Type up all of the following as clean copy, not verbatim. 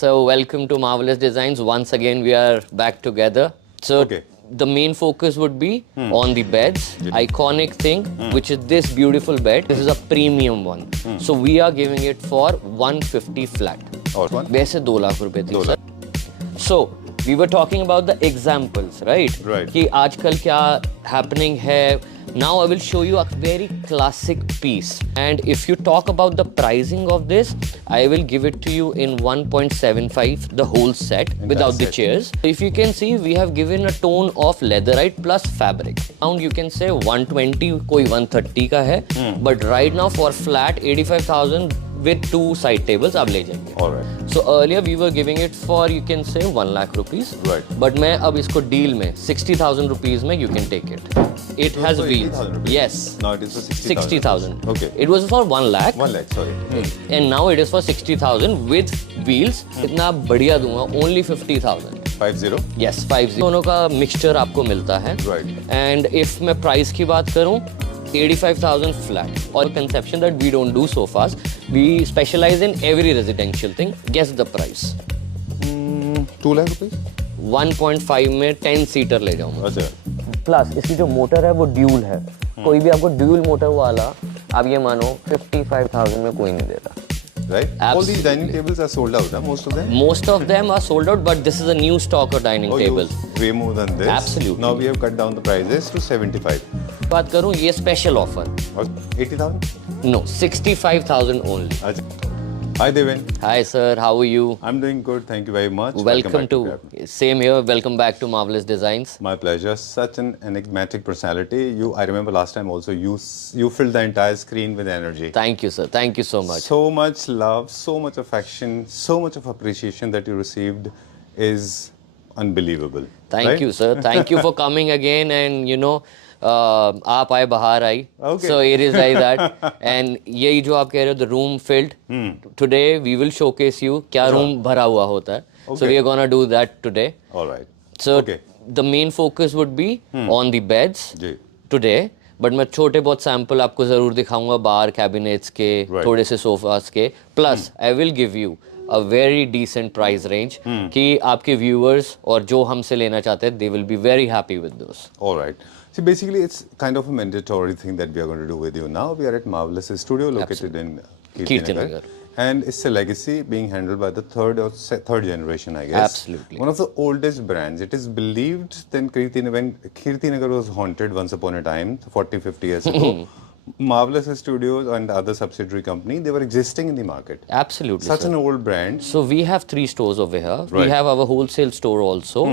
So welcome to Marvelous Designs. Once again, we are back together. So the main focus would be on the beds. Iconic thing, which is this beautiful bed. This is a premium one. So we are giving it for 150 flat. और one वैसे 2 लाख रुपए थी sir. So we were talking about the examples, right? Right. कि आजकल क्या happening है. Now I will show you a very classic piece, and if you talk about the pricing of this, I will give it to you in 1.75 the whole set without the chairs. If you can see, we have given a tone of leatherite plus fabric. Now you can say 120 कोई 130 का है, but right now for flat 85,000 with 2 side tables आप ले जाएंगे. Alright. So earlier we were giving it for, you can say, 1 lakh rupees. Right. But मैं अब इसको deal में 60,000 rupees में you can take it. It So has for wheels. 80,000 rupees. Yes. Now it is for 60,000. Okay. It was for 1 lakh. 1 lakh, sorry. And now it is for 60,000 with wheels. इतना बढ़िया दूंगा. Only 50,000. 50? Yes, 50. दोनों का mixture आपको मिलता है. Right. And if मैं price की बात करूं, 85,000 flat. Or conception that we don't do sofas. We specialize in every residential thing. Guess the price. 2 lakh rupees? 1.5 में 10 सीटर ले जाऊंगा. अच्छा. प्लस इसकी जो मोटर है वो ड्यूल है. कोई भी आपको ड्यूल मोटर वाला आप ये मानो 55,000 में कोई नहीं देता. Right? All these dining tables are sold out, huh? Most of them? Most of them are sold out, but this is a new stock of dining table. Way more than this. Absolutely. Now we have cut down the prices to 75. बात करूं ये special offer. और 80,000? No, 65,000 only. अच्छा. Hi Deven. Hi sir, how are you? I'm doing good, thank you very much. Welcome back to Grab. same here. Welcome back to Marvelous Designs. My pleasure. Such an enigmatic personality. I remember last time also you filled the entire screen with energy. Thank you sir. Thank you so much. So much love, so much affection, so much of appreciation that you received is unbelievable. Thank right? you sir. Thank you for coming again, and you know आप आए बाहर आई. Okay. So it is like that. And यही जो आप कह रहे हो, the room filled. Today we will showcase you क्या room भरा हुआ होता है. So Okay. we are gonna do that today. All right. So Okay. the main focus would be on the beds ji. today. But मैं छोटे बहुत sample आपको ज़रूर दिखाऊंगा बार कैबिनेट्स के, Right. थोड़े से सोफास के. Plus I will give you a very decent price range कि आपके व्यूअर्स और जो हमसे लेना चाहते हैं they will be very happy with those. All right. See, basically, it's kind of a mandatory thing that we are going to do with you now. We are at Marvelous Studio, located in Kirtinagar. And it's a legacy being handled by the third generation, I guess. Absolutely. One of the oldest brands. It is believed that when Kirtinagar was haunted once upon a time, 40, 50 years ago. Marvelous Studios and the other subsidiary company, they were existing in the market. Absolutely. Such sir. an old brand. So we have 3 stores over here. We Right. have our wholesale store also.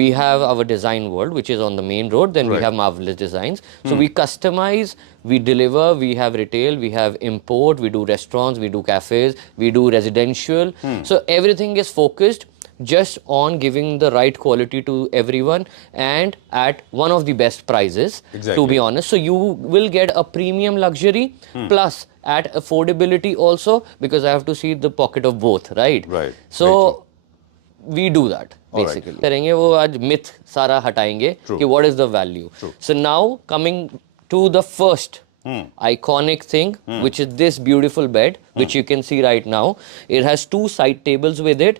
We have our design world, which is on the main road. Then we Right. have Marvelous Designs. So we customize, we deliver, we have retail, we have import, we do restaurants, we do cafes, we do residential. So everything is focused just on giving the right quality to everyone and at one of the best prices, to Exactly. be honest. So you will get a premium luxury plus at affordability also, because I have to see the pocket of both, right? Right. So Very we do that All right. basically. करेंगे वो आज myth सारा हटाएंगे True. कि what is the value. True. So now coming to the first iconic thing, which is this beautiful bed, which you can see right now. It has 2 side tables with it.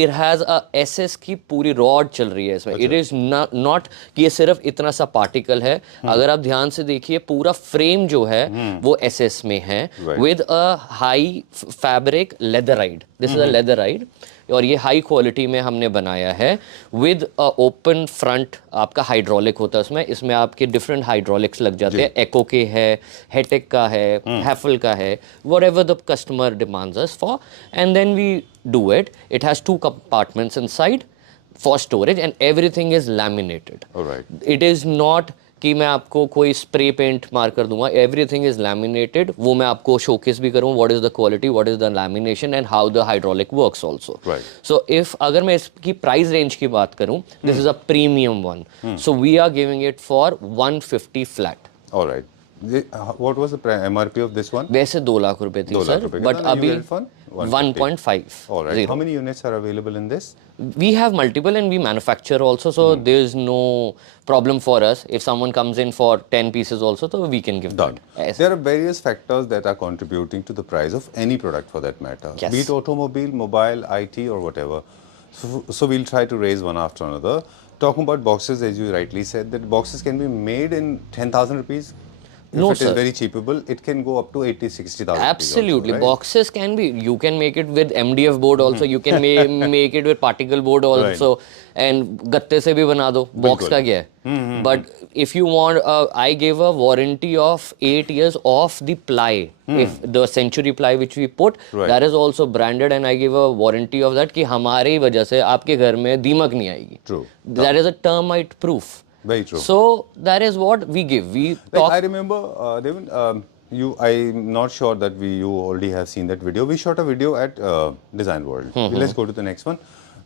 It has a SS की पूरी rod चल रही है इसमें. It is not कि ये सिर्फ इतना सा particle है. अगर आप ध्यान से देखिए पूरा frame जो है वो SS में है, Right. with a high fabric leatherite. This is a leatherite. और ये हाई क्वालिटी में हमने बनाया है विद ओपन फ्रंट. आपका हाइड्रोलिक होता है इसमें आपके डिफरेंट हाइड्रोलिक्स लग जाते हैं. एको के है, हेटेक का है, हैफल का है, whatever the customer demands us for, and then we do it. It has 2 compartments inside for storage and everything is laminated. All right. It is not कि मैं आपको कोई स्प्रे पेंट मार कर दूंगा. Everything is laminated. वो मैं आपको शोकेस भी करूँ what is the quality, what is the lamination and how the hydraulic works also. Right. So if अगर मैं इसकी प्राइस रेंज की बात करूँ, this is a premium one. So we are giving it for 150 flat. All right. What was the MRP of this one? वैसे 2 लाख रुपए थी 2 lakh sir, रुपए. बट कितना? You अभी get it for 1.5. All right. How many units are available in this? We have multiple and we manufacture also, so there's no problem for us. If someone comes in for 10 pieces also, so we can give Done. that. Yes. There are various factors that are contributing to the price of any product for that matter, Yes. be it automobile, mobile, IT, or whatever. So we'll try to raise one after another. Talking about boxes, as you rightly said, that boxes can be made in 10,000 rupees. If No, it is sir. very cheapable, it can go up to 80, 60,000. Absolutely. Also, right? Boxes can be, you can make it with MDF board also, you can make it with particle board also, and gatte se bhi bana do. Box ka kya hai? But if you want, I give a warranty of 8 years off the ply. If the century ply which we put, that is also branded, and I give a warranty of that कि हमारे वजह से आपके घर में दीमक नहीं आएगी. True. That is a termite proof. Very true. So that is what we give. We talk. I remember, Devin, I'm not sure that you already have seen that video. We shot a video at Design World. Let's go to the next one.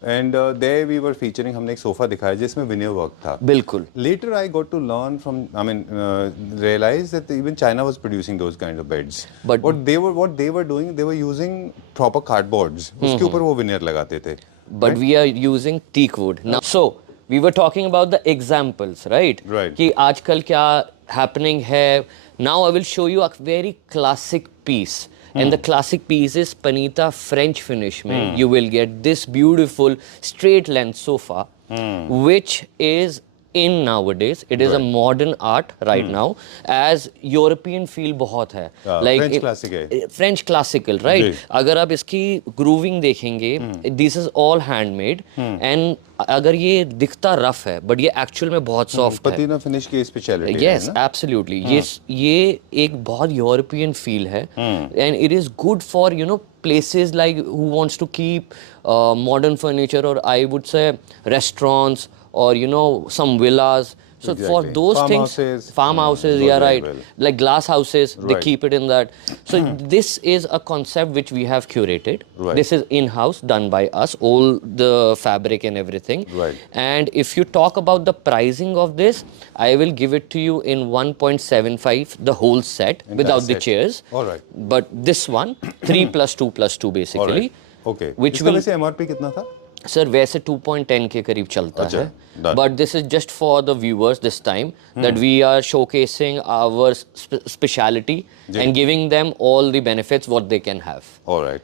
And there we were featuring, हमने एक sofa दिखाया जिसमें veneer work था. बिल्कुल. Later I got to learn from, realize that even China was producing those kind of beds. But what they were doing, they were using proper cardboards. उसके ऊपर वो veneer लगाते थे. But we are using teak wood. Now, so we were talking about the examples, right? Right. कि आजकल क्या happening है. Now I will show you a very classic piece. And the classic piece is Panita French finish mein. You will get this beautiful straight length sofa, which is in nowadays. It is a modern art right now, as European feel बहुत है. Like French classic है. French classical, right? अगर आप इसकी grooving देखेंगे, this is all handmade, and अगर ये दिखता rough है, but ये actual में बहुत soft है. पतीना फिनिश की स्पेशलिटी है. Yes, absolutely. ये एक बहुत European feel है, and it is good for places like who wants to keep modern furniture, or I would say restaurants, or some villas. So for those farmhouses, yeah, right. Well. Like glass houses, they keep it in that. So this is a concept which we have curated. This is in-house, done by us, all the fabric and everything. And if you talk about the pricing of this, I will give it to you in 1.75, the whole set, without the chairs. All right. But this one, 3 plus 2 plus 2 basically. Okay. Which इसका will, वैसे MRP कितना था? Sir वैसे 2.10 के करीब चलता है. But this is just for the viewers this time, that we are showcasing our speciality and giving them all the benefits what they can have. All right.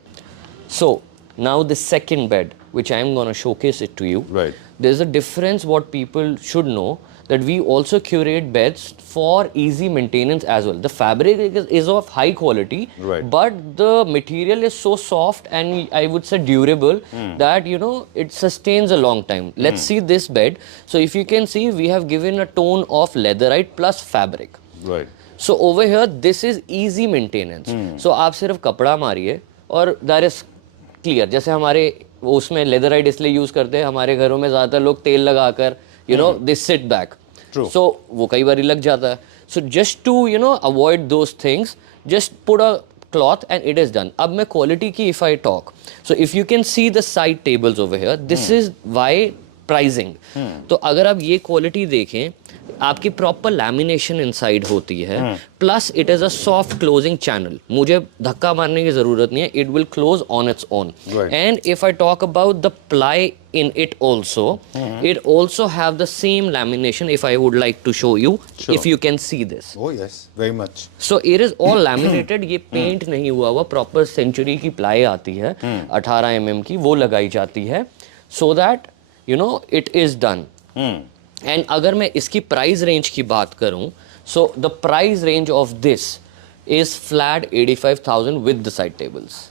So now the second bed, which I am going to showcase it to you. Right. There's a difference what people should know, that we also curate beds for easy maintenance as well. The fabric is of high quality, but the material is so soft and I would say durable that it sustains a long time. Let's see this bed. So if you can see, we have given a tone of leatherite plus fabric. Right. So over here, this is easy maintenance. So आप सिर्फ कपड़ा मारिए और that is clear. जैसे हमारे उसमें leatherette इसलिए use करते हैं, हमारे घरों में ज्यादातर लोग तेल लगाकर they sit back. True. So वो कई बार लग जाता है. So just to avoid those things, just put a cloth and it is done. अब मैं quality की if I talk, so if you can see the side tables over here, this is why pricing. तो अगर आप ये quality देखें, आपकी proper lamination inside होती है, plus it is a soft closing channel. मुझे धक्का मारने की जरूरत नहीं है, it will close on its own. And if I talk about the ply in it also, it also have the same lamination. If I would like to show you, if you can see this. Oh yes, very much. So it is all laminated. ये paint नहीं हुआ हुआ, proper century की ply आती है 18 mm की, वो लगाई जाती है, so that it is done. And अगर मैं इसकी प्राइस रेंज की बात करूं, so the price range of this is flat 85,000 with the side tables.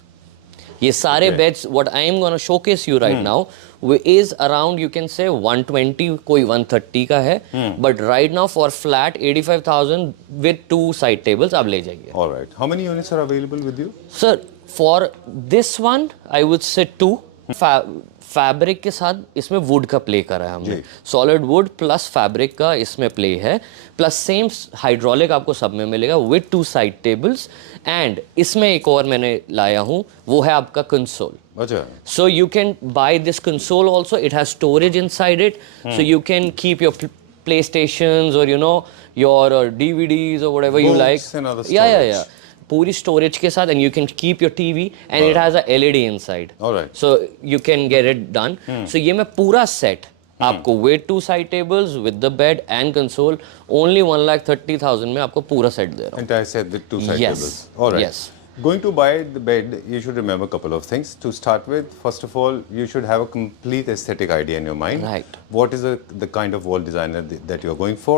ये सारे beds what I am going to showcase you right now is around, you can say 120, कोई 130 का है, but right now for flat 85,000 with 2 side tables आप ले जाइए. All right. How many units are available with you? Sir, for this one I would say 2. Fabric के साथ इसमें would का प्ले करा है हमने. सॉलिड वुड प्लस फैब्रिक का इसमें प्ले है, प्लस सेम हाइड्रोलिक आपको सब में मिलेगा विद 2 साइड टेबल्स. एंड इसमें एक और मैंने लाया हूँ, वो है आपका कंसोल. अच्छा. सो you can by this console also. It has storage inside it, so you can keep your PlayStations or your DVDs or whatever you like. And other yeah. पूरी स्टोरेज के साथ, and you can keep your TV, and it has a LED inside, Alright. So you can get it done. So ये मैं पूरा set आपको with 2 side tables with the bed and console only 1,30,000 में आपको पूरा set दे रहा हूँ. Entire set with 2 side Yes. tables. All right. Yes. Going to buy the bed, you should remember a couple of things. To start with, first of all, you should have a complete aesthetic idea in your mind. Right. What is the kind of wall designer that you are going for?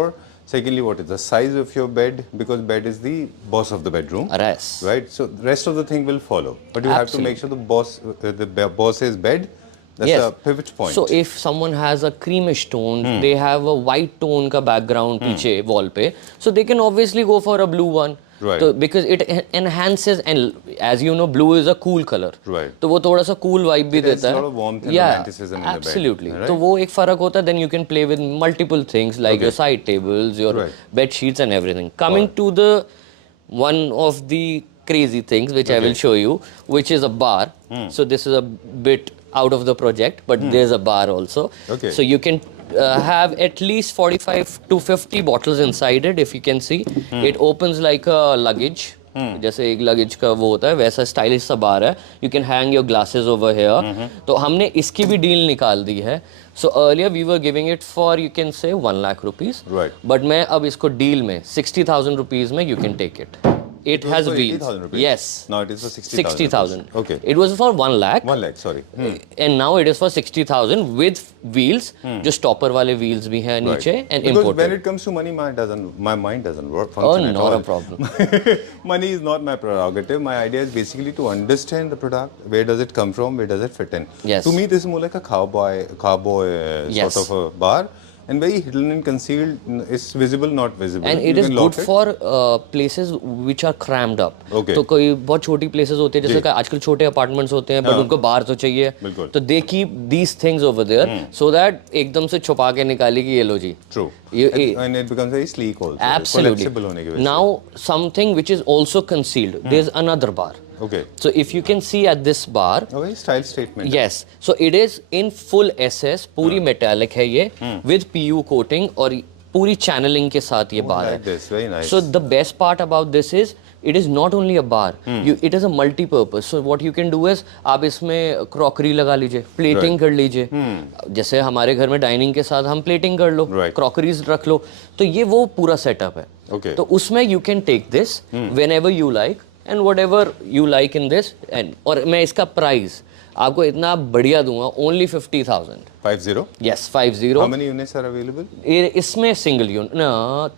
Secondly, what is the size of your bed? Because bed is the boss of the bedroom. Yes. Right. So the rest of the thing will follow, but you have to make sure the boss's bed. That's Yes. a pivot point. So if someone has a creamish tone, they have a white tone का background पीछे wall पे, so they can obviously go for a blue one. Right. तो because it enhances, and as you know, blue is a cool color. Right. तो वो थोड़ा सा cool vibe भी It adds देता है. a lot of warmth and romanticism in the bed, absolutely. right? तो वो एक फर्क होता है. Then you can play with multiple things like your side tables, your Right. bed sheets and everything. Coming to the one of the crazy things which I will show you, which is a bar. So this is a bit out of the project, but there's a bar also. Okay. So you can have at least 45 to 50 bottles inside it. If you can see, it opens like a luggage. जैसे एक luggage का वो होता है वैसा stylish सा bar है. You can hang your glasses over here. तो हमने इसकी भी डील निकाल दी है. So earlier we were giving it for you can say 1 lakh rupees, but मैं अब इसको डील में 60,000 रुपीज में you can take it. It has for wheels. 80,000 rupees? Yes. Now it is for 60,000. 60,000. Okay. It was for 1 lakh. 1 lakh, sorry. And now it is for 60,000 with wheels. जो stopper वाले wheels भी हैं नीचे and Because imported. when it comes to money, my mind doesn't work. Oh, Function at not all. a problem. Money is not my prerogative. My idea is basically to understand the product. Where does it come from? Where does it fit in? Yes. To me, this is more like a cowboy Yes. sort of a bar. And very hidden and concealed. It's visible, not visible. And it You is can good lock it. for places which are crammed up. Okay. तो कोई बहुत छोटी places होती है जैसे कि आजकल छोटे अपार्टमेंट्स होते हैं, but उनको बाहर तो चाहिए. बिल्कुल. तो they keep these things over there so that एकदम से छुपा के निकाली कि ये लो जी. True. And it becomes very sleek also. Absolutely. Collapsible होने की वजह से. Now something which is also concealed. There's another bar. Okay. So if you can see at this bar, A very style statement. yes, so it is in full SS, पूरी metallic है ये, with PU coating और पूरी channeling के साथ ये bar है. Like this, very nice. So the best part about this is it is not only a bar, it is a multi-purpose. So what you can do is आप इसमें crockery लगा लीजिए, plating कर लीजिए. जैसे हमारे घर में dining के साथ हम plating कर लो, Right. crockeries रख लो. तो ये वो पूरा setup है. Okay. तो उसमें you can take this whenever you like and whatever you like in this. And और मैं इसका प्राइस आपको इतना बढ़िया दूंगा, only 50,000. 50? Yes, 50. How many units are available? इसमें single unit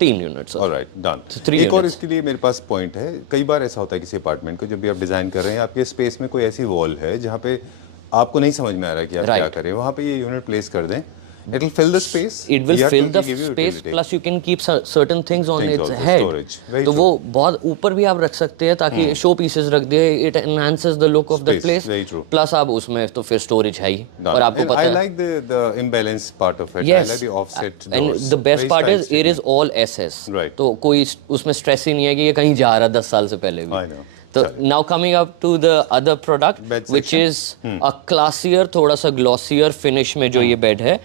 3 units. All right, done. So 3 एक और units. इसके लिए मेरे पास पॉइंट है. कई बार ऐसा होता है किसी अपार्टमेंट को जब भी आप डिजाइन कर रहे हैं, आपके स्पेस में कोई ऐसी वॉल है जहाँ पे आपको नहीं समझ में आ रहा है कि आप क्या Right. करें. वहाँ पे ये यूनिट प्लेस कर दें. It will fill the space. It will Yeah, fill the give you space, utility. plus you can keep certain things on Things its also, head. storage. Very तो true. वो बहुत ऊपर भी आप रख सकते हैं ताकि शो पीसेस रख दिए. It enhances the look of the Space, place. very true. Plus आप उसमें तो फिर स्टोरेज है ही. Done. और आपको And पता I है. like the imbalanced part of it. Yes. I like the offset And doors. the best Very part style is it is all SS. Right. तो कोई उसमें स्ट्रेस ही नहीं है कि ये कहीं जा रहा 10 साल से पहले भी. I know. तो now coming up to the other product, Bed which section. is a classier, थोड़ा सा glossier finish में जो ये बेड है.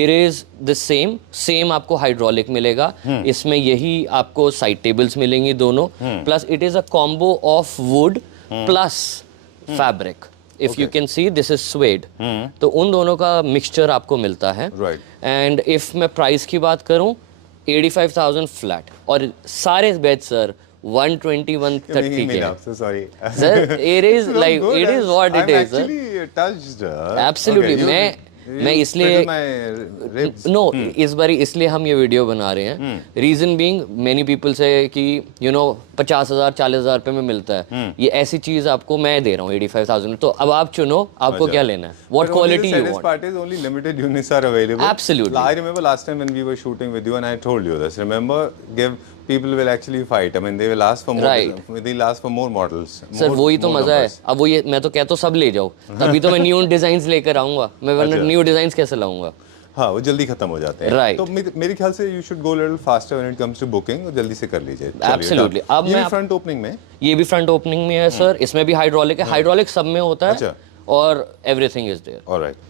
It is the same आपको hydraulic मिलेगा. इसमें यही आपको side tables मिलेंगी दोनों. Plus it is a combo of wood plus fabric. If you can see, this is suede. तो उन दोनों का mixture आपको मिलता है. Right. And if मैं price की बात करूं, 85,000 flat. और सारे बेड सर 120, 130 के. I'm so sorry. Sir, it is No, like good. it is what it I'm is. Sir. actually touched. Absolutely. Okay, मैं इसलिए my ribs. नो इस बारी इसलिए हम ये वीडियो बना रहे हैं. रीजन बीइंग मेनी पीपल से कि 50,000 40,000 रुपए में मिलता है. ये ऐसी चीज आपको मैं दे रहा हूँ 85,000. तो अब आप चुनो आपको क्या लेना है. What But only quality the you saddest want. part is only limited units are available. Absolutely. I remember last time when we were shooting with you and I told you this. Remember, people will actually fight. I mean, they will ask for more. Right. They'll ask for more models. Sir more- वही तो more मजा है. numbers. अब वो ये मैं तो कहता हूँ सब ले जाओ. तभी तो मैं न्यू डिजाइन लेकर आऊंगा. मैं वरना न्यू डिजाइन कैसे लाऊंगा. हाँ वो जल्दी खत्म हो जाते हैं. Right. तो मेरे ख्याल से you should go a little faster when it comes to booking. जल्दी से कर लीजिए. Absolutely. अब मैं फ्रंट ओपनिंग में ये भी फ्रंट ओपनिंग में है सर. इसमें भी हाइड्रोलिक है. हाइड्रोलिक सब में होता है अच्छा. और everything is there. All right.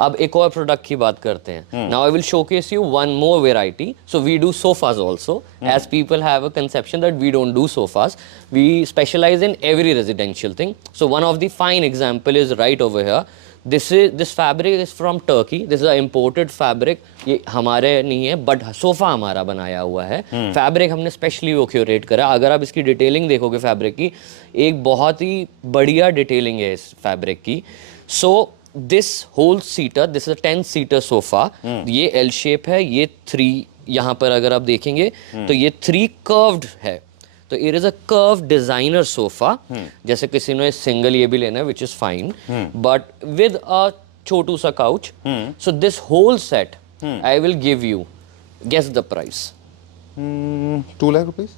अब एक और प्रोडक्ट की बात करते हैं. Now I will showcase you one more variety. So we do sofas also, as people have a conception that we don't do sofas. We specialise in every residential thing. So one of the fine example is right over here. This fabric is from Turkey. This is an imported fabric. ये हमारे नहीं है, but sofa हमारा बनाया हुआ है. Fabric हमने specially वो क्यूरेट करा. अगर आप इसकी डिटेलिंग देखोगे फैब्रिक की, एक बहुत ही बढ़िया डिटेलिंग है इस फैब्रिक की. सो this whole seater, this is a 10 seater sofa. ये एल शेप है, ये 3 यहाँ पर अगर आप देखेंगे तो ये 3 कर्व्ड है. तो it is a curve designer sofa. जैसे किसी ने सिंगल ये भी लेना है, which is fine, but with a छोटू सा couch. So this whole set I will give you, guess the price. 2 lakh rupees.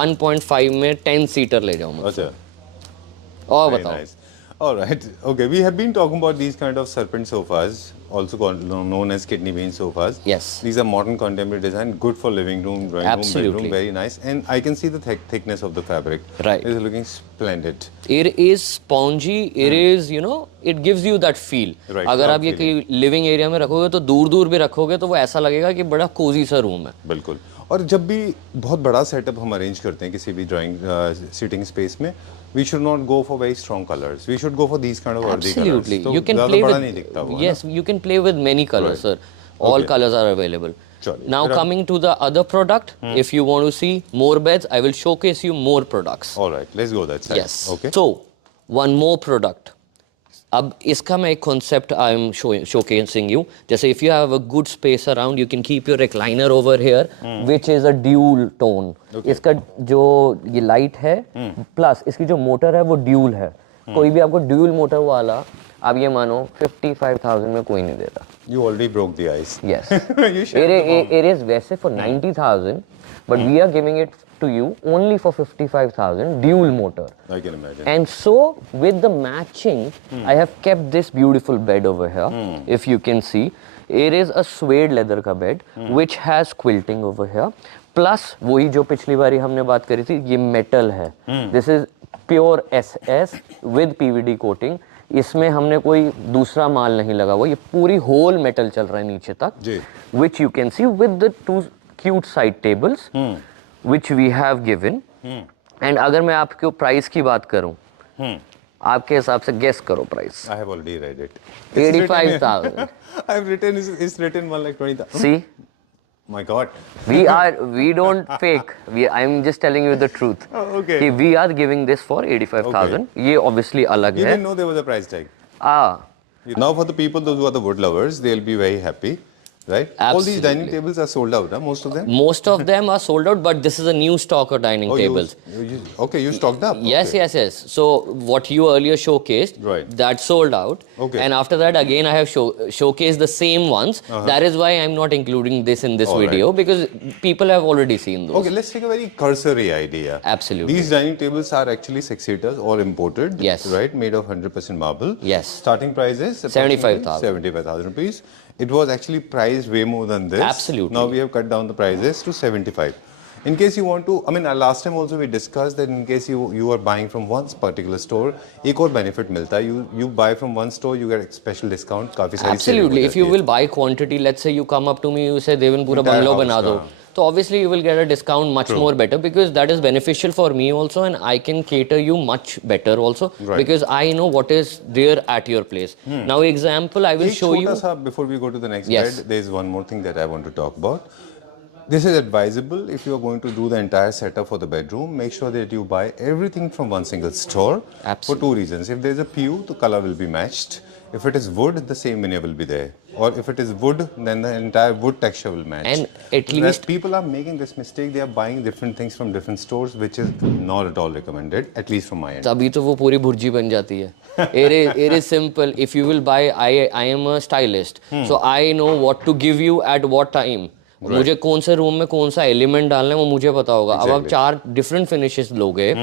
1.5 में 10 सीटर ले जाऊँ मैं. अच्छा. और Very बताओ. nice. All right. Okay. We have been talking about these kind of serpent sofas, also known as kidney bean sofas. Yes. These are modern contemporary design, good for living room, drawing room, Absolutely. bedroom, very nice. And I can see the thickness of the fabric. Right. It's looking splendid. It is spongy. It is, you know, it gives you that feel. Right, अगर proud आप ये feeling. कहीं living area में रखोगे तो दूर दूर भी रखोगे तो वो ऐसा लगेगा कि बड़ा कोजी सा रूम है. बिल्कुल. और जब भी बहुत बड़ा सेटअप हम अरेंज करते हैं किसी भी ड्राइंग सिटिंग स्पेस में, we should not go for very strong colors. We should go for these kind of earthy Absolutely. colors. You can ज़्यादा play बड़ा with, नहीं दिखता वो, है yes, you can play with many colors, Right. sir. All Okay. colors are available. चलिए. Now फिर coming to the other product, if you want to see more beds, I will showcase you more products. All right. Let's go that side. Yes. Okay. So one more product. अब इसका मैं एक concept I am showcasing you. जैसे if you have a good space around, you can keep your recliner over here, which is a dual tone. इसका जो ये light है plus इसकी जो मोटर है वो ड्यूल है. कोई भी आपको ड्यूल मोटर वाला, आप ये मानो 55,000 में कोई नहीं देता. You already broke the ice. Yes. You shared the bomb. It is वैसे for 90,000, but we are giving it to you only for 55,000 dual motor. I can imagine. And so with the matching, I have kept this beautiful bed over here. If you can see, it is a suede leather का bed which has quilting over here. Plus वही जो पिछली बारी हमने बात करी थी, ये metal है. This is pure SS with PVD coating. इसमें हमने कोई दूसरा माल नहीं लगा हुआ. ये पूरी होल मेटल चल रहा है नीचे तक. जी. Which you can see with the 2 cute side tables. Which we have given. And अगर मैं आपके प्राइस की बात करूं, आपके हिसाब से गेस करो price. I have already read it. 85,000. I've written, it's written 1,20,000. See, My God. we don't fake. I'm just telling you the truth. Oh, okay. कि we are giving this for 85,000. ये obviously अलग You है. didn't know there was a price tag. Ah, Now for the people, those who are the wood lovers, they'll be very happy. Right? All these dining Absolutely. tables are sold out, huh? Most of them? most of them are sold out, but this is a new stock of dining tables. Okay, you stocked up? Yes, Okay. yes. So what you earlier showcased, Right. that sold out. Okay. And after that, again, I have showcased the same ones. That is why I'm not including this in this All video, because people have already seen those. Okay, let's take a very cursory idea. Absolutely. These dining tables are actually 6-seaters, all imported. Yes. Right? Made of 100% marble. Yes. Starting price is 75,000. 75,000 rupees. It was actually priced way more than this. Absolutely. Now we have cut down the prices to 75. In case you want to, I mean, last time also we discussed that in case you are buying from one particular store, एक और benefit मिलता है. You buy from one store, you get a special discount. काफी सारी Absolutely. saving If you हो जाती will buy quantity, let's say you come up to me, you say Devin पूरा Entire bungalow house बना दो. का. So obviously you will get a discount much more better, because that is beneficial for me also, and I can cater you much better also, Right. because I know what is there at your place. Now example, I will एक show you. छोटा सा, before we go to the next Yes. bed, there is one more thing that I want to talk about. This is advisable if you are going to do the entire setup for the bedroom. Make sure that you buy everything from one single store. Absolutely. For 2 reasons. If there is a PU, the color will be matched. If it is wood, the same veneer will be there. Or if it is wood, then the entire wood texture will match. And at Whereas least- people are making this mistake. They are buying different things from different stores, which is not at all recommended, at least from my end. तभी तो वो पूरी भुर्जी बन जाती है. It is simple. If you will buy, I am a stylist, so I know what to give you at what time. मुझे कौन से रूम में कौन सा एलिमेंट डालना है वो मुझे पता होगा. अब आप 4 डिफरेंट फिनिशेस लोगे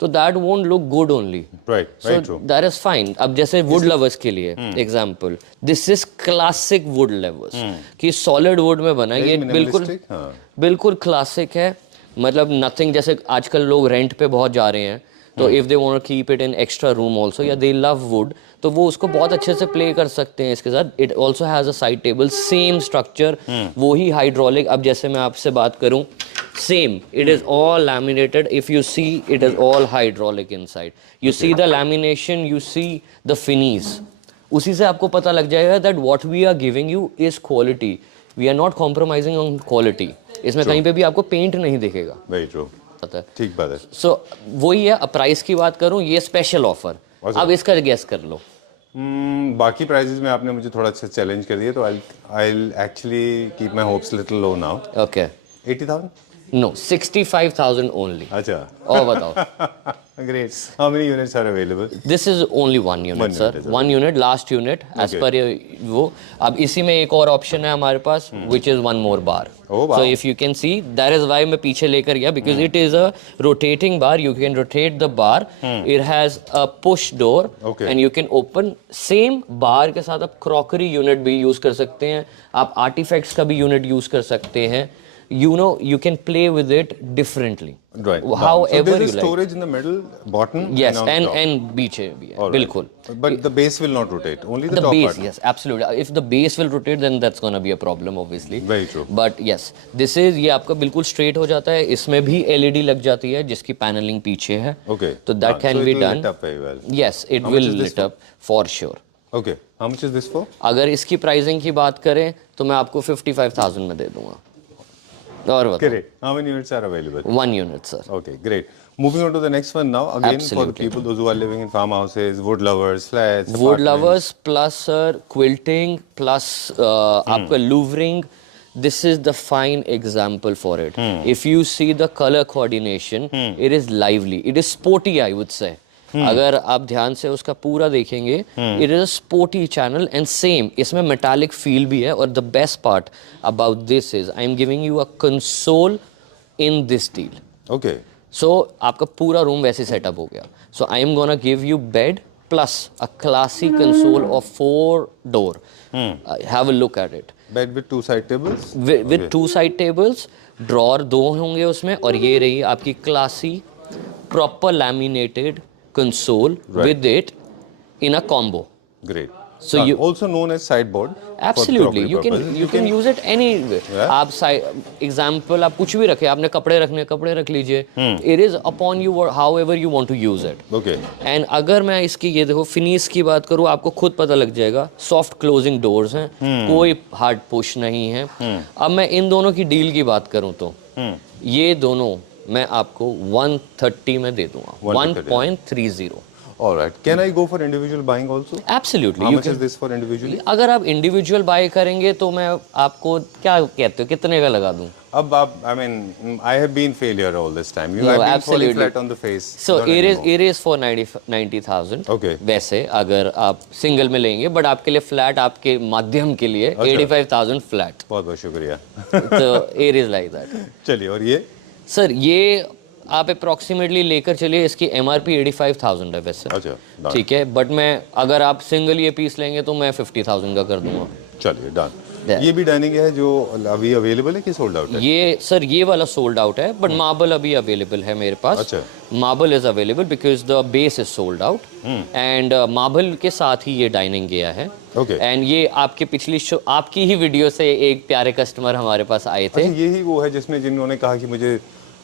तो that won't look good only. Right, very true. That is fine. अब जैसे वुड लवर्स के लिए example, this is classic would lovers कि सॉलिड वुड में बना है. ये Very बिल्कुल minimalistic, हाँ. बिल्कुल क्लासिक है. मतलब नथिंग, जैसे आजकल लोग रेंट पे बहुत जा रहे हैं, तो if they want to keep it in extra room also, या दे लव वुड, तो वो उसको बहुत अच्छे से प्ले कर सकते हैं इसके साथ। It also has a side table, same structure, वो ही हाइड्रोलिक। अब जैसे मैं आपसे बात करूं, same, it is all laminated. If you see, it is all hydraulic inside. You see the lamination, you see the finish, उसी से आपको पता लग जाएगा that what we are giving you is quality. We are not compromising on quality. इसमें कहीं पे भी आपको पेंट नहीं दिखेगा। वेरी ट्रू, पता है, ठीक बात है। सो वही है। प्राइस की बात करूं, ये स्पेशल ऑफर, अब इसका गेस कर लो। बाकी प्राइजेस में आपने मुझे थोड़ा अच्छा चैलेंज कर दिया, तो I actually keep my hopes little low now. Okay, 80,000? No, 65,000 only. अच्छा, और बताओ। Great. How many units are available? This is only one unit sir, one unit, last unit as per वो। अब इसी में एक और ऑप्शन है हमारे पास, which is one more bar. So if you can see, that is why मैं पीछे लेकर गया, because it is a rotating bar. You can rotate the bar, it has a push door and you can open. Same bar के साथ आप crockery unit भी use कर सकते हैं, आप आर्टिफैक्ट्स का भी यूनिट यूज कर सकते हैं। You know, you can play with it differently. Right. However so there's you a storage in the middle, bottom, yes, and on top. and beach भी है, बिल्कुल। But the base will not rotate, only the top base, part. yes, absolutely. If the base will rotate, then that's gonna be a problem, obviously. Very true. But yes, this is, ये आपका बिल्कुल straight हो जाता है। इसमें भी LED लग जाती है, जिसकी पैनलिंग पीछे है। Okay. तो that can so be it will done. lit up very well. Yes, it How much will is this lit up for sure. Okay. How much is this for? अगर इसकी pricing की बात करें तो मैं आपको 55,000 में दे दूंगा। और बताओ। Great. How many units are available? One unit, sir. Okay, great. Moving on to the next one now. Again, Absolutely. for people those who are living in farmhouses, wood lovers, flats, Wood apartments. lovers plus sir quilting plus आपका louvering. This is the fine example for it. If you see the color coordination, it is lively. It is sporty, I would say. अगर आप ध्यान से उसका पूरा देखेंगे, it is a sporty channel and same इसमें metallic feel भी है। और the best part about this is I am giving you a console in this steel. Okay. So आपका पूरा रूम वैसे सेटअप हो गया। So I am gonna give you bed plus a classy console of 4 door. Have a look at it. Bed with 2 side tables. With 2 side tables, drawer 2 होंगे उसमें, और ये रही आपकी classy proper laminated console with it in a combo. Great. So you also known as sideboard. absolutely you can use it anywhere. Yeah. आप example आप कुछ भी रखे, आपने कपड़े रखने कपड़े रख लीजिए। It is upon you however you want to use it. Okay. And अगर मैं इसकी ये देखो फिनिश की बात करूँ, आपको खुद पता लग जाएगा। सॉफ्ट क्लोजिंग डोर्स हैं, कोई हार्ड पुश नहीं है। अब मैं इन दोनों की डील की बात करूँ तो ये दोनों मैं आपको 130 में दे दूंगा, 1.30। All right. Can I go for individual buying also? Absolutely. How you much can, is this for individually? अगर आप इंडिविजुअल बाय करेंगे तो मैं आपको क्या कहते हो, कितने का लगा दूं? अब आप, I mean, I have been failure all this time. You No, have been absolutely. falling flat on the face. So Not anymore. it is for 90,000. Okay. वैसे अगर आप सिंगल में लेंगे, बट आपके लिए फ्लैट, आपके माध्यम के लिए 85,000 फ्लैट। बहुत बहुत शुक्रिया। तो it is like that. चलिए, और ये सर ये आप अप्रॉक्सीमेटली लेकर चलिए, इसकी MRP 85,000 है वैसे। अच्छा, done. ठीक है, बट मैं अगर आप सिंगल ये पीस लेंगे तो मैं 50,000 का कर दूंगा। चलिए, डन। Yeah. ये भी डाइनिंग है जो अभी अवेलेबल है कि सोल्ड आउट है? ये सर ये वाला सोल्ड आउट है, बट मार्बल अभी अवेलेबल है मेरे पास। अच्छा। Marble is available because the base is sold out, and marble के साथ ही ये डाइनिंग गया है। Okay. एंड ये आपके पिछली शो, आपकी ही वीडियो से एक प्यारे कस्टमर हमारे पास आए थे। अच्छा, यही वो है जिसमें जिन्होंने कहा कि मुझे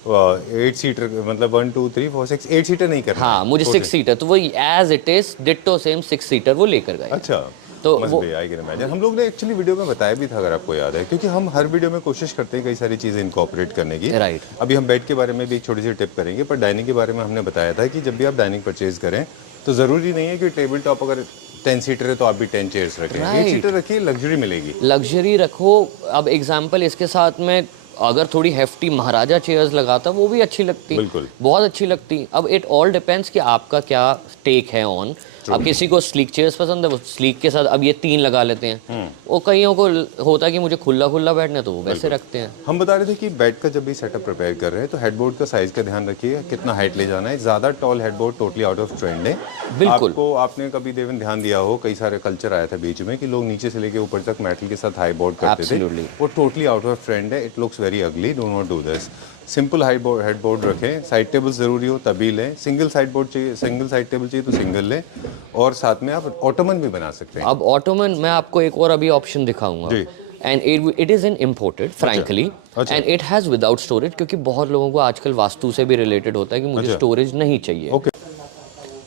8 सीटर, मतलब 1 2 3 4 6 8 सीटर नहीं करना। हाँ, मुझे 6 सीटर, तो वो as it is ditto same 6 seater वो लेकर गए। अच्छा, तो वो आई कैन इमेजिन। हम लोग ने एक्चुअली वीडियो में बताया भी था, अगर आपको याद है, क्योंकि हम हर वीडियो में कोशिश करते हैं कई सारी चीज़ें इनकॉर्पोरेट करने की। राइट। अभी हम बेड के बारे में भी एक छोटी सी टिप करेंगे, पर डाइनिंग के बारे में हमने बताया था कि जब भी आप डाइनिंग परचेज करें तो ज़रूरी नहीं है कि टेबल टॉप अगर 10 सीटर है तो आप भी 10 चेयर्स रखें। 8 सीटर रखिए, लग्जरी मिलेगी। लग्जरी रखो। अब एग्जाम्पल इसके साथ में अगर थोड़ी हेफ्टी महाराजा चेयर्स लगाता वो भी अच्छी लगती, बिल्कुल बहुत अच्छी लगती। अब इट ऑल डिपेंड्स कि आपका क्या टेक है ऑन। अब किसी को स्लीक चेयर्स पसंद है, वो स्लीक के साथ अब ये 3 लगा लेते हैं। वो कईयों को होता है कि मुझे खुला खुला बैठना है, तो वो वैसे रखते हैं। हम बता रहे थे कि बेड का जब भी सेटअप प्रिपेयर कर रहे हैं तो हेडबोर्ड का साइज का ध्यान रखिए, कितना हाइट ले जाना है। ज़्यादा tall headboard totally out of trend है। बिल्कुल। आपको, आपने कभी देवन ध्यान दिया हो, कई सारे कल्चर आया था बीच में कि लोग नीचे से लेके ऊपर तक मेटल के साथ हाई बोर्ड करते थे। वो टोटली आउट ऑफ ट्रेंड है। It looks very ugly, do not do this. Simple headboard रखें, साइड टेबल ज़रूरी हो तभी लें, सिंगल साइड बोर्ड चाहिए, सिंगल साइड टेबल चाहिए तो सिंगल लें, और साथ में आप ऑटोमन भी बना सकते हैं। अब ऑटोमन मैं आपको एक और अभी ऑप्शन दिखाऊंगा, जी। And it is in imported frankly, अच्छा। And it has without storage, क्योंकि बहुत लोगों को आजकल वास्तु से भी रिलेटेड होता है कि मुझे अच्छा। स्टोरेज नहीं चाहिए। ओके।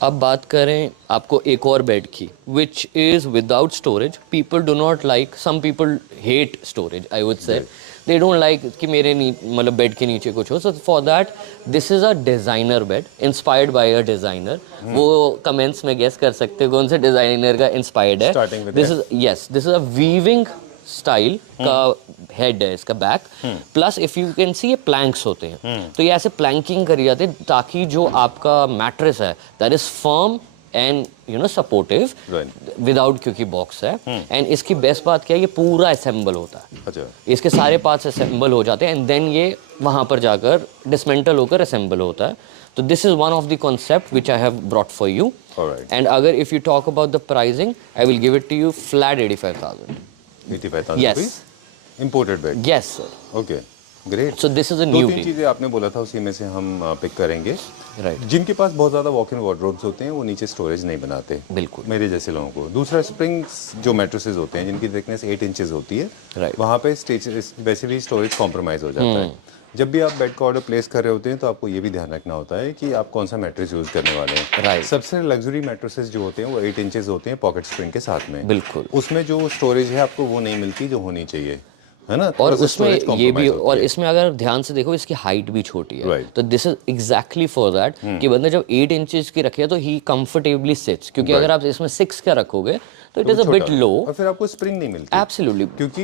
अब बात करें आपको एक और बेड की, which is without storage. People do not like, some people hate storage, I would say they don't like कि मेरे मतलब बेड के नीचे कुछ हो। So for that this is a designer bed inspired by a designer. वो comments में guess कर सकते हो कौन से डिज़ाइनर का इंस्पायर्ड है। Starting with this is this is a weaving style का हेड है इसका back, plus if you can सी ये प्लैंक्स होते हैं, तो ये ऐसे प्लैंकिंग करी जाती है ताकि जो आपका मैट्रेस है that is firm and you know supportive without, क्योंकि बॉक्स है। एंड इसकी बेस्ट बात क्या है, ये पूरा असेंबल होता है। अच्छा। इसके सारे पार्ट्स असेंबल हो जाते हैं एंड देन ये वहाँ पर जाकर डिसमेंटल होकर असेंबल होता है। तो this is one of the concept which I have brought for you. Alright. And अगर if you talk about the pricing, I will give it to you flat 85,000। 85,000 Yes. Rupees imported bed. Yes, sir. Okay, great. So this is a दो new तीन deal. चीज़ें आपने बोला था उसी में से हम पिक करेंगे। Right. जिनके पास बहुत ज़्यादा वॉक इन वार्डरोब्स होते हैं वो नीचे स्टोरेज नहीं बनाते, बिल्कुल। मेरे जैसे लोगों को। दूसरा, स्प्रिंग्स जो मैट्रेसेस होते हैं जिनकी थिकनेस 8 इंचेस होती है, Right. वहाँ पे बेसिकली स्टोरेज कॉम्प्रोमाइज़ हो जाता है। जब भी आप बेड का ऑर्डर प्लेस कर रहे होते हैं तो आपको ये भी ध्यान रखना होता है कि आप कौन सा मैट्रेस यूज़ करने वाले हैं। Right. सबसे लग्जरी मैट्रेसेस जो होते हैं वो 8 इंचेस होते हैं पॉकेट स्प्रिंग के साथ में। बिल्कुल। उसमें जो स्टोरेज है आपको वो नहीं मिलती जो होनी चाहिए, है ना। और थोड़ा सा उसमें storage ये compromise भी, होती और है। इसमें अगर ध्यान से देखो इसकी हाइट भी छोटी है। Right. तो this is exactly for that कि बंदा जब 8 इंचेस की रखे तो ही कंफर्टेबली सिट्स, क्योंकि अगर आप इसमें 6 का रखोगे तो इट इज अ छोटा बिट लो। और फिर आपको स्प्रिंग नहीं मिलती। एब्सोल्युटली। क्योंकि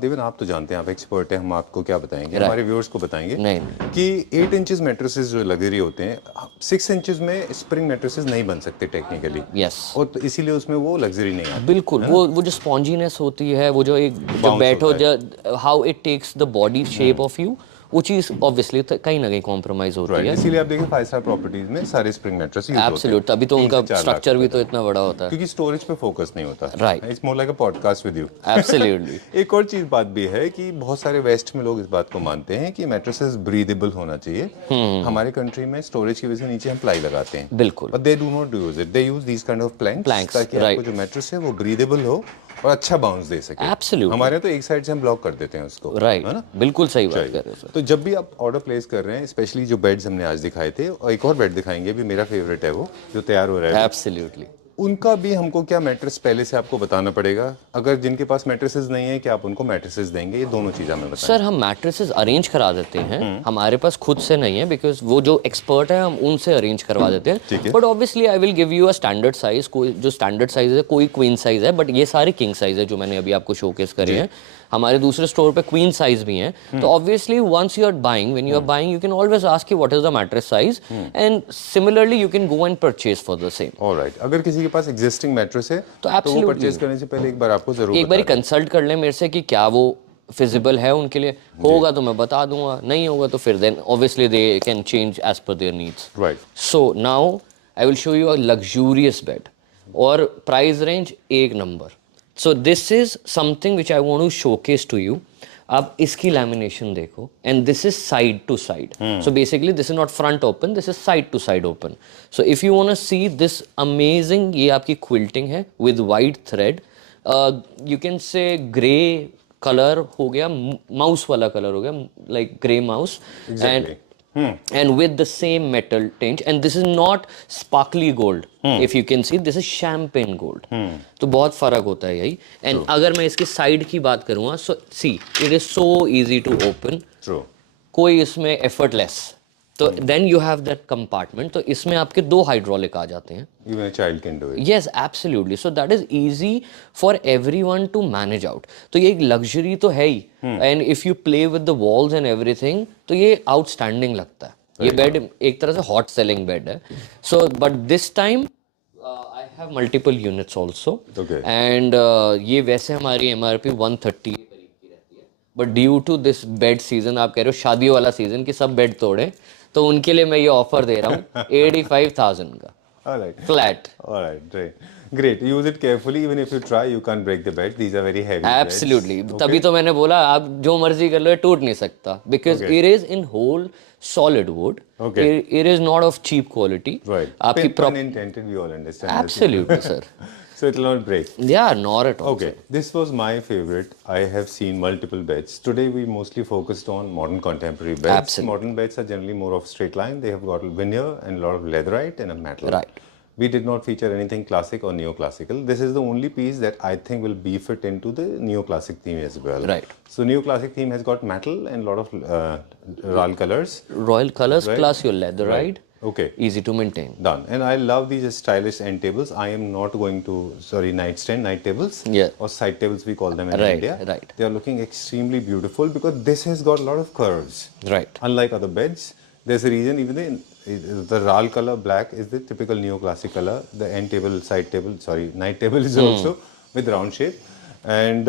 देवन आप तो जानते हैं, आप एक्सपर्ट हैं, हम आपको क्या बताएंगे, हमारे व्यूअर्स को बताएंगे नहीं। कि 8 इंचेस मैट्रेसेस जो लग्जरी होते हैं, 6 इंचेस में स्प्रिंग मैट्रेसेस नहीं बन सकते टेक्निकली। यस, और तो इसीलिए उसमें वो लग्जरी नहीं आती। बिल्कुल। वो जो स्पॉन्जीनेस होती है, वो जो एक जब Bounce बैठो, होता जो how it takes the body shape of you, वो चीज़ ऑब्वियसली कहीं ना कहीं कॉम्प्रोमाइज होती है। इसीलिए आप देखिए 5 स्टार प्रॉपर्टीज में सारे स्प्रिंग मैट्रेस यूज होते हैं। एब्सोल्यूट, तभी तो 3 उनका से 4 लाख स्ट्रक्चर भी रुपए तो इतना बड़ा होता है। क्योंकि स्टोरेज पे फोकस नहीं होता। Right. It's more like a podcast with you. Absolutely. एक और चीज बात भी है कि बहुत सारे वेस्ट में लोग इस बात को मानते हैं कि मैट्रेसेस ब्रीदेबल होना चाहिए। हमारे कंट्री में स्टोरेज की वजह से नीचे हम प्लाई लगाते हैं, बिल्कुल। But they do not use it, they use these kind of planks ताकि right. आपको जो मैट्रेस है वो ब्रीदेबल हो और अच्छा बाउंस दे सके। Absolutely. हमारे तो एक साइड से हम ब्लॉक कर देते हैं उसको, राइट, है ना। बिल्कुल सही बात कर रहे हो सर। तो जब भी आप ऑर्डर प्लेस कर रहे हैं, स्पेशली जो बेड्स हमने आज दिखाए थे, और एक और बेड दिखाएंगे भी, मेरा फेवरेट है वो जो तैयार हो रहा है, एब्सोल्युटली। उनका भी हमको क्या मैट्रेस पहले से आपको बताना पड़ेगा। अगर जिनके पास मैट्रेसेस नहीं है, क्या आप उनको मैट्रेसेस देंगे? ये दोनों चीज़ हमें बताएं। सर हम मैट्रेसेस अरेंज करा देते हैं, हमारे पास खुद से नहीं है, बिकॉज वो जो एक्सपर्ट है हम उनसे अरेंज करवा देते हैं। But obviously I will give you a standard size. कोई जो स्टैंडर्ड साइज है, कोई क्वीन साइज है, बट ये सारे किंग साइज है जो मैंने अभी आपको शोकेस करे हैं। हमारे दूसरे स्टोर पे क्वीन साइज भी हैं। तो obviously once you are buying, when you are buying, you can always ask कि what is the mattress size, and similarly you can go and purchase for the same. Alright, अगर किसी के पास existing mattress है तो वो absolutely. Purchase करने से पहले एक बार आपको जरूर एक बार बता दें। कंसल्ट कर लें मेरे से कि क्या वो फिजिबल है उनके लिए। होगा तो मैं बता दूंगा, नहीं होगा तो फिर then obviously they can change as per their needs. Right. So now I will show you a luxurious bed, और प्राइस रेंज एक number. So this is something which I want to showcase to you. आप इसकी lamination देखो, and this is side to side. So basically this is not front open, this is side to side open. So if you want to see this amazing, ये आपकी quilting है with white thread, you can से grey colour हो गया, mouse वाला colour हो गया, like grey mouse, and with the same metal tinge, and this is not sparkly gold, if you can see, this is champagne gold. तो बहुत फर्क होता है यही। एंड अगर मैं इसकी साइड की बात करूँगा, so see it is so easy to open, कोई इसमें एफर्टलेस। तो then you have that compartment, तो इसमें आपके 2 हाइड्रोलिक आ जाते हैं। Even a child can do it. Yes, absolutely. So that is easy for everyone to manage out. तो ये एक लग्जरी तो है ही, and if you play with the walls and everything, तो ये outstanding लगता है। ये बेड एक तरह से hot selling बेड है। So but this time I have multiple units also. Okay. And ये वैसे हमारी MRP 130 के करीब की रहती है, but due to this bed season, आप कह रहे हो शादियों वाला सीजन कि सब बेड तोड़े, तो उनके लिए मैं ये ऑफर दे रहा हूँ 85,000 का Alright. Flat. Alright, great. Great. Use it carefully. Even if you try, you can't break the bed. These are very heavy beds. Absolutely. तभी तो मैंने बोला आप जो मर्जी कर लो ये टूट नहीं सकता because it is in whole solid wood. Okay. It is not of cheap quality. Right. आपकी Pun intended. We all understand. Absolutely, sir. So it will not break. Yeah, not at all. Okay, this was my favorite. I have seen multiple beds. Today we mostly focused on modern contemporary beds. Absolutely. Modern beds are generally more of straight line. They have got veneer and a lot of leatherite and a metal. Right. We did not feature anything classic or neoclassical. This is the only piece that I think will be fit into the neoclassic theme as well. Right. So neoclassic theme has got metal and a lot of royal colors. Royal colors Right. plus your leatherite. Right. Okay. Easy to maintain. Done. And I love these stylish end tables. I am not going to, night tables. Yeah. Or side tables we call them in Right, India. right. They are looking extremely beautiful because this has got a lot of curves. Right. Unlike other beds, there's a reason even the RAL color black is the typical neoclassic color. The end table, night table is also with round shape. And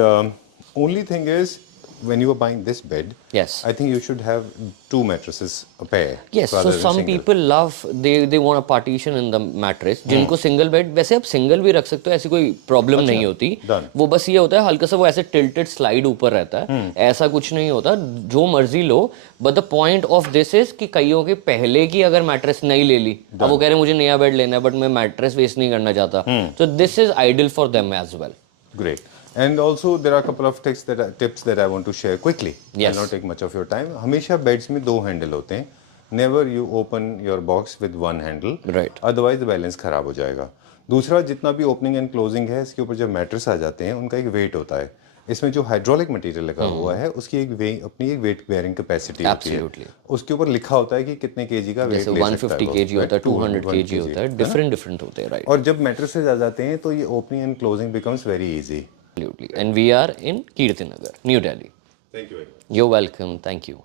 only thing is, when you are buying this bed, Yes. I think you should have 2 mattresses a pair. Yes, so rather than some single. people love they want a partition in the mattress. जिनको single bed वैसे आप single भी रख सकते हो, ऐसी कोई problem नहीं होती. done. वो बस ये होता है हल्का सा वो ऐसे टिल्टेड स्लाइड ऊपर रहता है, ऐसा कुछ नहीं होता, जो मर्जी लो. But the point of this is कि कईयों के पहले की अगर मैट्रेस नहीं ले ली, अब वो कह रहे हैं मुझे नया बेड लेना है बट मैं मैट्रेस वेस्ट नहीं करना चाहता, तो this is ideal for them as well. Great. And also there are a couple of tips that I want to share quickly. Yes. I'll not take much of your time. हमेशा beds में 2 handle होते हैं. Never you open your box with 1 handle. Right. Otherwise balance खराब हो जाएगा. दूसरा, जितना भी ओपनिंग एंड क्लोजिंग है, इसके ऊपर जब मैट्रेस आ जाते हैं उनका एक वेट होता है. इसमें जो हाइड्रोलिक मटेरियल लगा हुआ है उसकी अपनी एक वेट बेयरिंग कैपेसिटी होती है. Absolutely. उसके ऊपर लिखा होता है कि कितने केजी का वेट जैसे ले सकता है. 150 kg होता है, 200 kg होता है, डिफरेंट होते हैं. राइट. और जब मैट्रेसेस आ जाते हैं तो ये opening and closing becomes very easy. Absolutely. And we are in Kirtinagar, New Delhi. Thank you very much. You're welcome. Thank you.